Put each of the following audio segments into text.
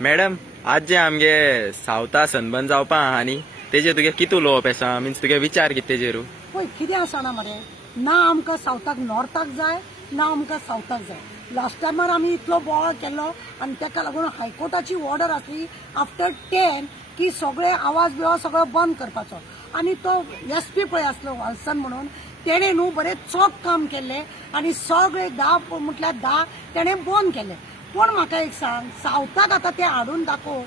Madam आज जे आमगे सावता सनबर्न जावपा आहा न्ही तेजेर तुगे कितू उलोवप आसा मिन्स तुगे विचार कितें तेजेरू पळय कितें आसा ना मरे ना आमकां सावथाक नॉर्थाक जाय ना आमकां सावथाक जाय. लास्ट टायमार आमी इतलो बोवाळ केल्लो आनी ताका लागून हायकोर्टाची ऑर्डर आसली आफ्टर 10 की सगळे आवाज बिवाज सगळो बंद करपाचो आनी तो SP पळय आसलो वाल्सन म्हणून तेणे न्हू बरें चोख काम केल्लें आनी सगळे 10 म्हटल्यार 10 तेणे बंद केले. पूण म्हाका एक सांग सावथाक आतां ते हाडून दाखोव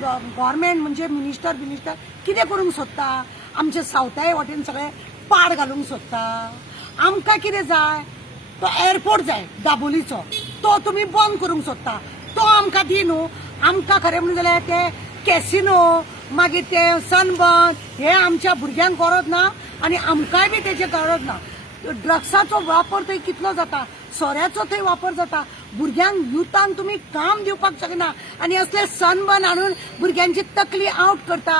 गव्हर्मेंट म्हणजे मिनिस्टर कितें करूंक सोदता आमचे सावथाय वटेन सगळे पाड घालूंक सोदता. आमकां कितें जाय तो एअरपोर्ट जाय दाबोलीचो तो तुमी बंद करूंक सोदता तो आमकां दी न्हू. आमकां खरें म्हणून जाल्यार ते कॅसिनो मागीर ते सनबर्न हे आमच्या भुरग्यांक गरज ना आनी आमकांय बी तेची गरज ना. ड्रग्साचो वापर थंय कितलो जाता सोऱ्याचो थंय वापर जाता भुरग्यांक युथांक तुमी काम दिवपाक शकना आनी असले सनबर्न हाडून भुरग्यांची तकली आउट करता.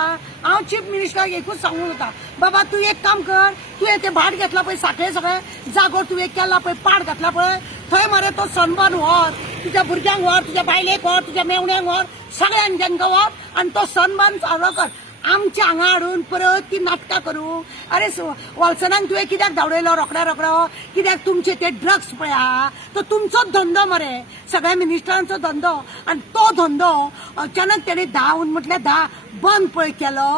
हांव चीफ मिनिस्टराक एकूच सांगूंक वता बाबा तूं एक काम कर तुवें ते भाट घेतला पळय साखळे सगळे जागो तुवें केला पळय पाड घातला पळय थंय मरे तो सनबर्न व्हर तुज्या भुरग्यांक व्हर तुज्या बायलेक व्हर तुज्या मेवण्यांक व्हर सगळ्यांक जेंका व्हर आनी तो सनबर्न चालू कर. आमच्या हांगा हाडून परत ती नाटकां करूं अरे वाल्सनाक तुवें कित्याक धांवडयलो रोकडो कित्याक तुमचे ते ड्रग्स पळय आहा तो तुमचोच धंदो मरे सगळ्या मिनिस्टरांचो धंदो आनी तो धंदो अचानक तेणे 10 म्हटल्यार 10 बंद पळय केलो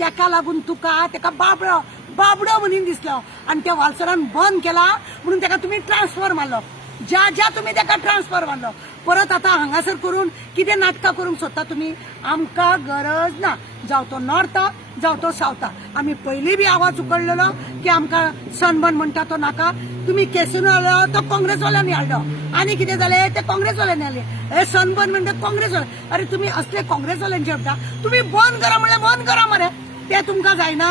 तेका लागून तेका बाबडो म्हणून दिसलो आनी त्या वाल्सनान बंद केला म्हणून तेका तुमी ट्रान्सफर मारलो ज्या तुमी तेका ट्रान्सफर मारलो परत आता हांगासर करून कितें नाटकां करूंक सोदता तुमी. आमकां गरज ना जावं तो नॉर्थाक जावं तो सावथाक. आमी पयलीं बी आवाज उखडलेलो की आमकां सनबर्न म्हणटा तो नाका. तुमी कॅसिनो हाडलो तो काँग्रेसवाल्यांनी हाडलो आनी कितें जालें ते काँग्रेसवाल्यांनी हाडले. हे सनबर्न म्हणटा काँग्रेसवाले अरे तुमी असले काँग्रेसवाल्यांचे म्हणटा तुमी बंद करा म्हणल्यार बंद करा मरे ते तुमकां जायना.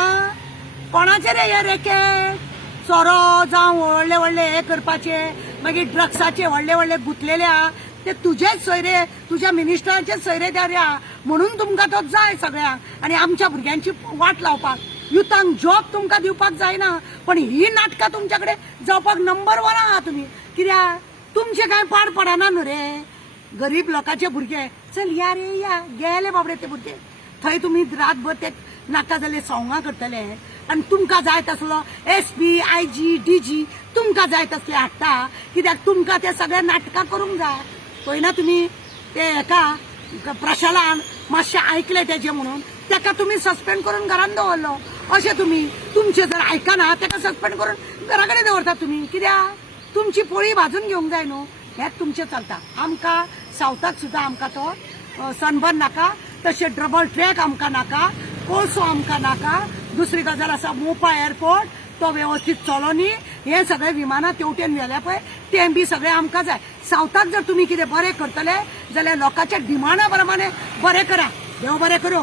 कोणाचे रे हे रॅकेट सोरो जावं व्हडले व्हडले हे करपाचे मागीर ड्रग्साचे व्हडले गुंतलेले आहा ते तुजेच सोयरे तुज्या मिनिस्टराचेच सोयरे त्या म्हणून तुमकां तो जाय सगळ्यांक आनी आमच्या भुरग्यांची वाट लावपाक युथांक जॉब तुमकां दिवपाक जायना. पण ही नाटकां तुमच्या कडेन जावपाक नंबर 1 आहा तुमी कित्याक तुमचे कांय पाड पडना न्हू रे. गरीब लोकांचे भुरगे चल या रे या गेले बाबडे ते भुरगे थंय तुमी रातभर ते नाका जाले सोंगां करतले आनी तुमकां जाय तसलो SP IG DG तुमकां जाय तसले हाडटा कित्याक तुमकां ते सगळे नाटकां करूंक जाय. पळयना तुमी ते हेका प्रशालान मातशें आयकले तेजे म्हणून तेका तुमी सस्पेंड करून घरान दवरलो. अशें तुमचे जर आयकना तेका सस्पेंड करून घरा कडेन दवरता तुमी कित्याक तुमची पोळी भाजून घेवंक जाय न्हू हेंच तुमचें चलता. आमकां सावथाक सुद्दां आमकां तो सनबर्न नाका तशें डबल ट्रॅक आमकां नाका कोळसो आमकां नाका. दुसरी गजाल आसा मोपा एअरपोर्ट तो वेवस्थीत चलो न्ही हे सगळे विमानां तेवटेन व्हेल्या पळय ते बी सगळे आमकां जाय. सावथाक जर तुमी कितें बरें करतले जाल्यार लोकांच्या डिमांडा प्रमाणे बरें करा. देव बरें करूं.